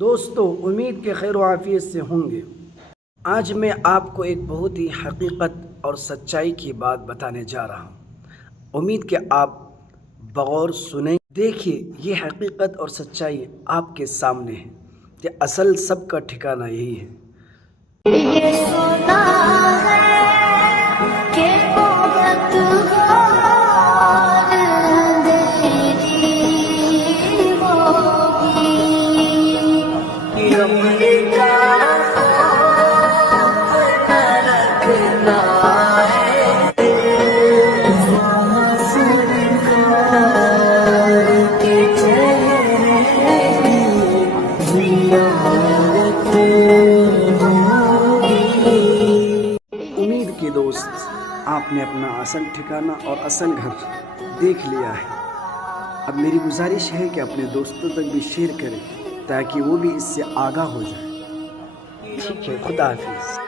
دوستو امید کے خیر و عافیت سے ہوں گے۔ آج میں آپ کو ایک بہت ہی حقیقت اور سچائی کی بات بتانے جا رہا ہوں۔ امید کہ آپ بغور سنیں۔ دیکھیے یہ حقیقت اور سچائی آپ کے سامنے ہے کہ اصل سب کا ٹھکانہ یہی ہے۔ یہ سنا ہے کہ بہت غار اندھیری ہوگی، امریکہ خوف نہ رکھنا ہے، وہاں سرکار کے چہرے کی زیارت ہوگی۔ امید کے دوست آپ نے اپنا اصل ٹھکانہ اور اصل گھر دیکھ لیا ہے۔ اب میری گزارش ہے کہ اپنے دوستوں تک بھی شیئر کریں تاکہ وہ بھی اس سے آگاہ ہو جائیں۔ ٹھیک ہے، خدا حافظ۔